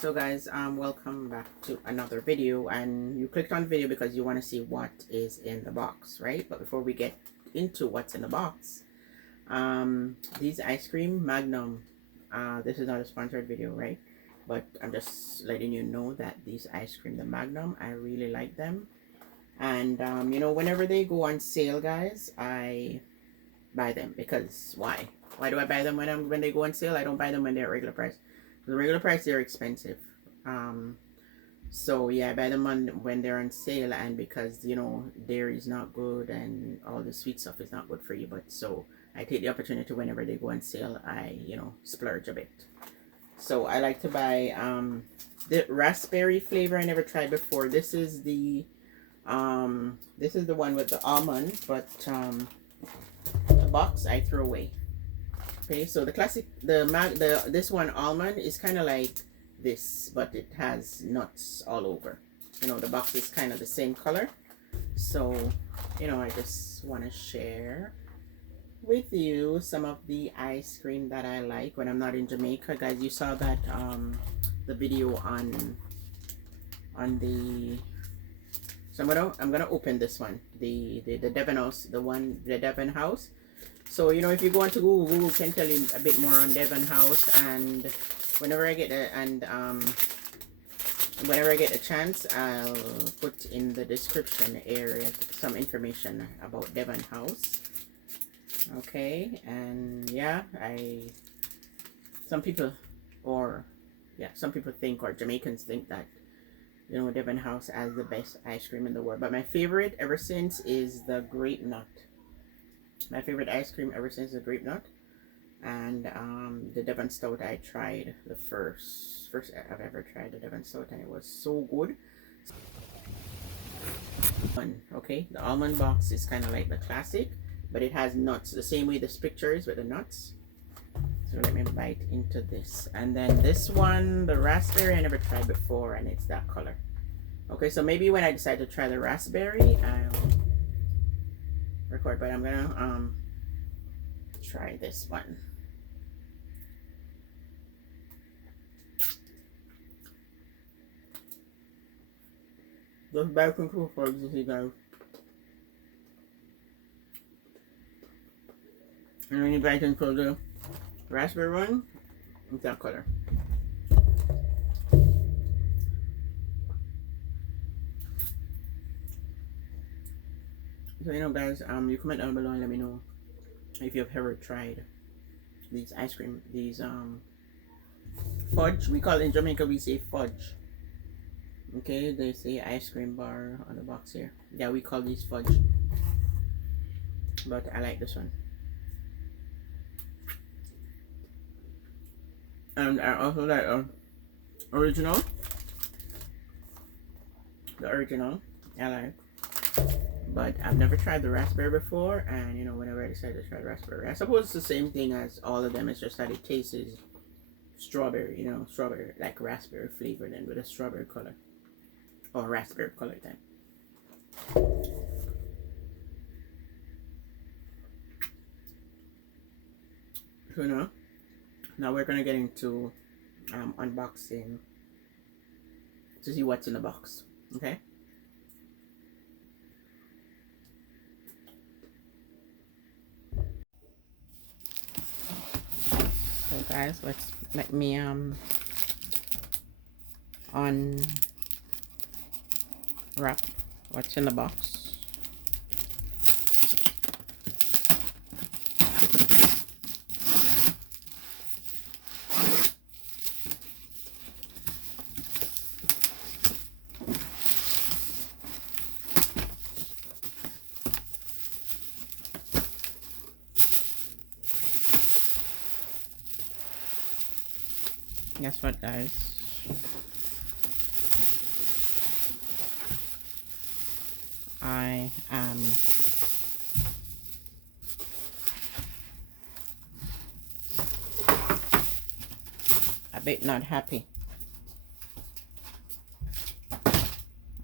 So guys, welcome back to another video, and you clicked on video because you want to see what is in the box, right? But before we get into what's in the box, these ice cream Magnum, this is not a sponsored video, right? But I'm just letting you know that these ice cream, the Magnum, I really like them. And you know, whenever they go on sale, guys, I buy them. Because why do I buy them when they go on sale? I don't buy them when they're at regular price. The regular price, they're expensive. So yeah, I buy them when they're on sale, and because you know dairy is not good and all the sweet stuff is not good for you. But so I take the opportunity whenever they go on sale, I splurge a bit. So I like to buy the raspberry flavor. I never tried before. This is the one with the almond, but the box I throw away. Okay, so the classic, this one almond is kind of like this, but it has nuts all over. You know, the box is kind of the same color. So, you know, I just want to share with you some of the ice cream that I like when I'm not in Jamaica. Guys, you saw that the video on the, so I'm gonna open this one, the Devon House, the Devon House. So, you know, if you go onto Google can tell you a bit more on Devon House, and whenever I get whenever I get a chance, I'll put in the description area some information about Devon House. Okay, and yeah, some people think, or Jamaicans think, that you know Devon House has the best ice cream in the world. But my favorite ever since is the grape nut. My favorite ice cream ever since the grape nut, and the Devon Stout. I tried the first I've ever tried the Devon Stout, and it was so good. Okay, the almond box is kind of like the classic, but it has nuts the same way this picture is with the nuts. So let me bite into this, and then this one, the raspberry, I never tried before, and it's that color. Okay, so maybe when I decide to try the raspberry, I'll record, but I'm gonna try this one. Just back and forth for you guys. And when you bite into the raspberry one, it's that color. So you know guys, you comment down below and let me know if you've ever tried these ice cream, these fudge. We call it in Jamaica, we say fudge. Okay, they say ice cream bar on the box here. Yeah, we call these fudge, but I like this one. And I also like original. The original I like. But I've never tried the raspberry before, and you know, whenever I decide to try the raspberry, I suppose it's the same thing as all of them. It's just that it tastes strawberry, you know, strawberry, like raspberry flavor, then with a strawberry color, or raspberry color then. So now we're gonna get into unboxing to see what's in the box. Okay. So guys, let me unwrap what's in the box. Guess what, guys? I am a bit not happy.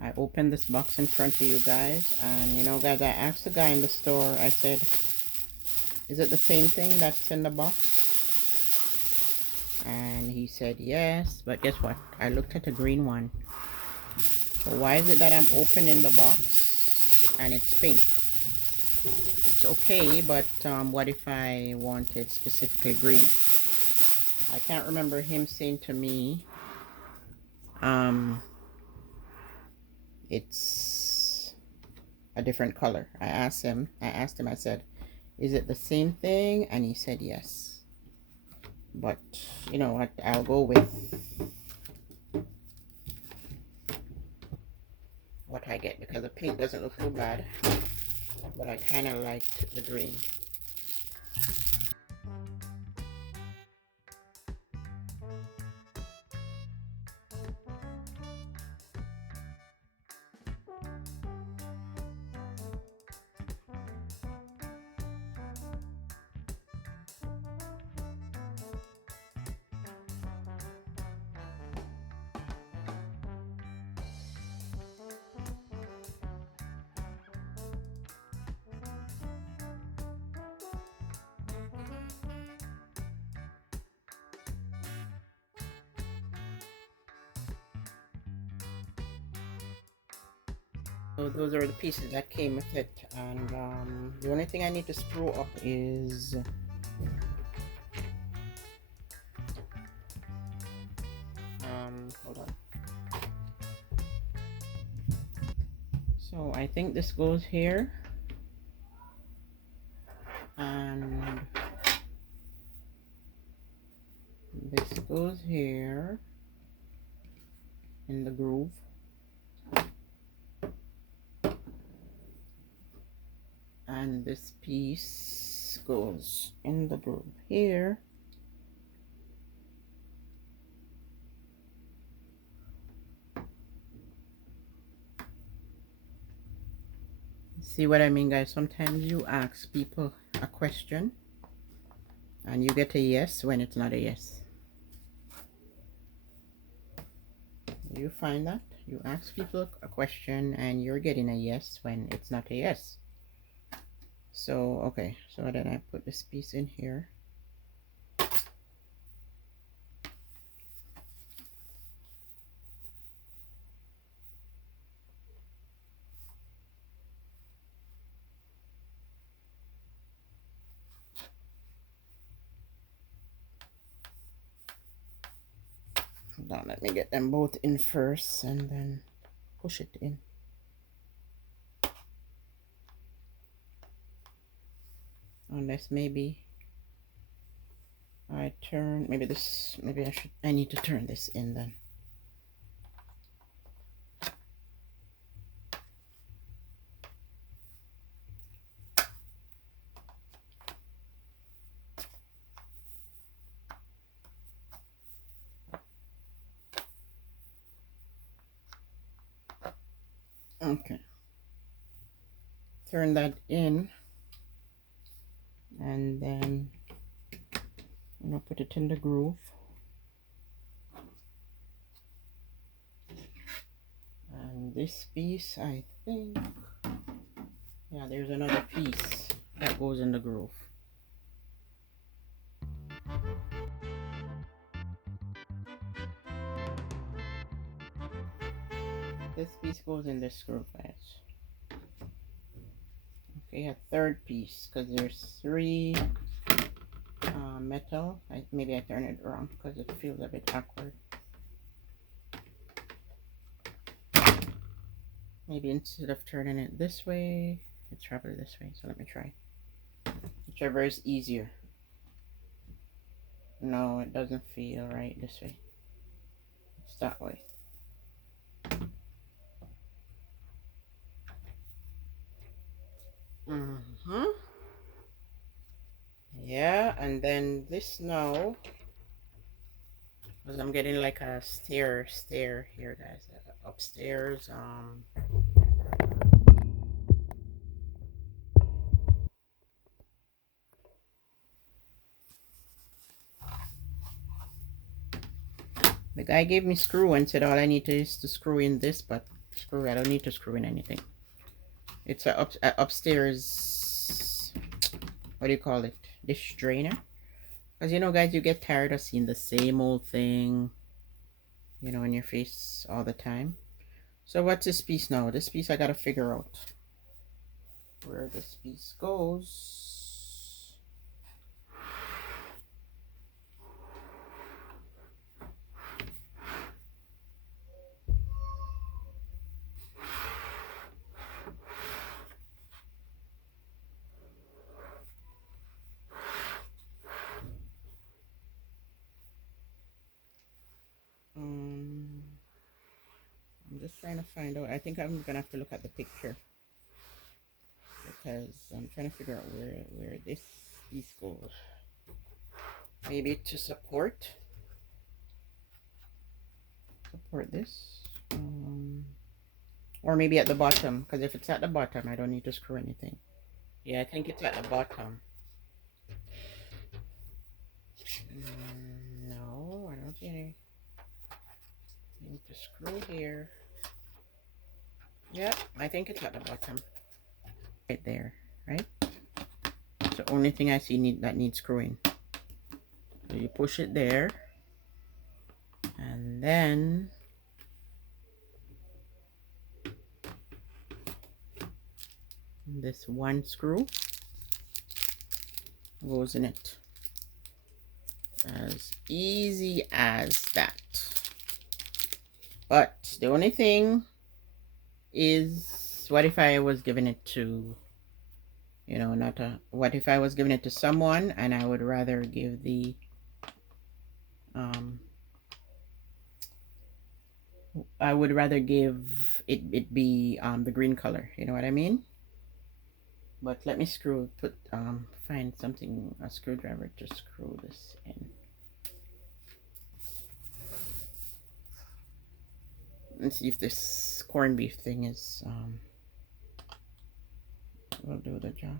I opened this box in front of you guys, and you know guys, I asked the guy in the store, I said, is it the same thing that's in the box? and he said yes, but guess what? I looked at the green one. So why is it that I'm opening the box and it's pink? It's okay, but what if I wanted specifically green? I can't remember him saying to me it's a different color. I asked him, I said, is it the same thing? And he said yes. But you know what, I'll go with what I get, because the pink doesn't look too bad, but I kind of liked the green. So those are the pieces that came with it, and the only thing I need to screw up is hold on. So I think this goes here, and this goes here in the groove. And this piece goes in the groove here. See what I mean, guys? Sometimes you ask people a question and you get a yes when it's not a yes. You find that? You ask people a question and you're getting a yes when it's not a yes. So, okay. So then I put this piece in here. Hold on, let me get them both in first and then push it in. Unless maybe I turn, maybe I need to turn this in then. Okay. Turn that in, and then I'm gonna put it in the groove. And this piece, I think, yeah, there's another piece that goes in the groove. This piece goes in this groove, guys. Okay, a third piece, because there's three metal. Maybe I turn it wrong because it feels a bit awkward. Maybe instead of turning it this way, it's probably this way. So let me try. Whichever is easier. No, it doesn't feel right this way. It's that way. Yeah, and then this now, because I'm getting like a stair here, guys. Upstairs. The guy gave me screw and said all I need to is to screw in this, but I don't need to screw in anything. It's a upstairs, what do you call it? Dish drainer. Because, you know, guys, you get tired of seeing the same old thing, you know, in your face all the time. So what's this piece now? This piece I gotta figure out where this piece goes. I'm just trying to find out. I think I'm gonna have to look at the picture because I'm trying to figure out where this piece goes. Maybe to support this, or maybe at the bottom. Because if it's at the bottom, I don't need to screw anything. Yeah, I think it's at the bottom. No, I don't see any. I need to screw here. Yep, I think it's at the bottom. Right there, right? It's the only thing I see that needs screwing. So you push it there. And then this one screw goes in it. As easy as that. But the only thing is, what if I was giving it to, you know, what if I was giving it to someone and I would rather give the, I would rather give it be the green color, you know what I mean? But let me find something, a screwdriver to screw this in. Let's see if this corned beef thing is will do the job.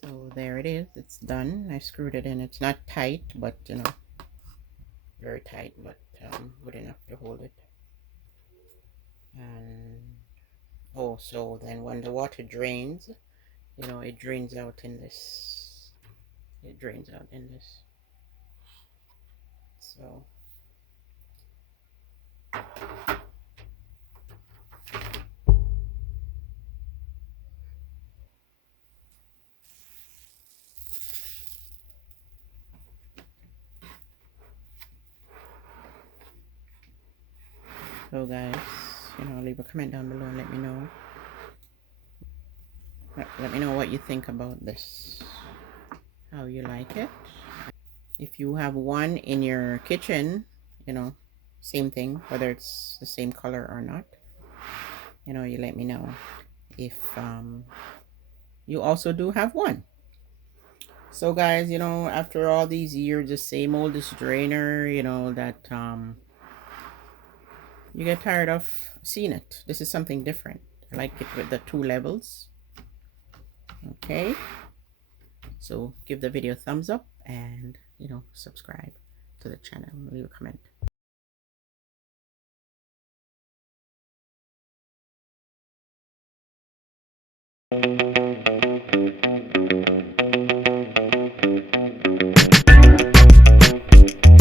So there it is, it's done. I screwed it in. It's not tight, but you know, very tight, but good enough to hold it. And oh, so then when the water drains, you know, it drains out in this. It drains out in this. So guys, you know, leave a comment down below and let me know. Let me know what you think about this. How you like it. If you have one in your kitchen, you know, same thing, whether it's the same color or not, you know, you let me know. If you also do have one. So guys, you know, after all these years, the same old this drainer, you know, that you get tired of seeing it. This is something different. I like it with the 2 levels. Okay, so give the video a thumbs up and, you know, subscribe to the channel, leave a comment.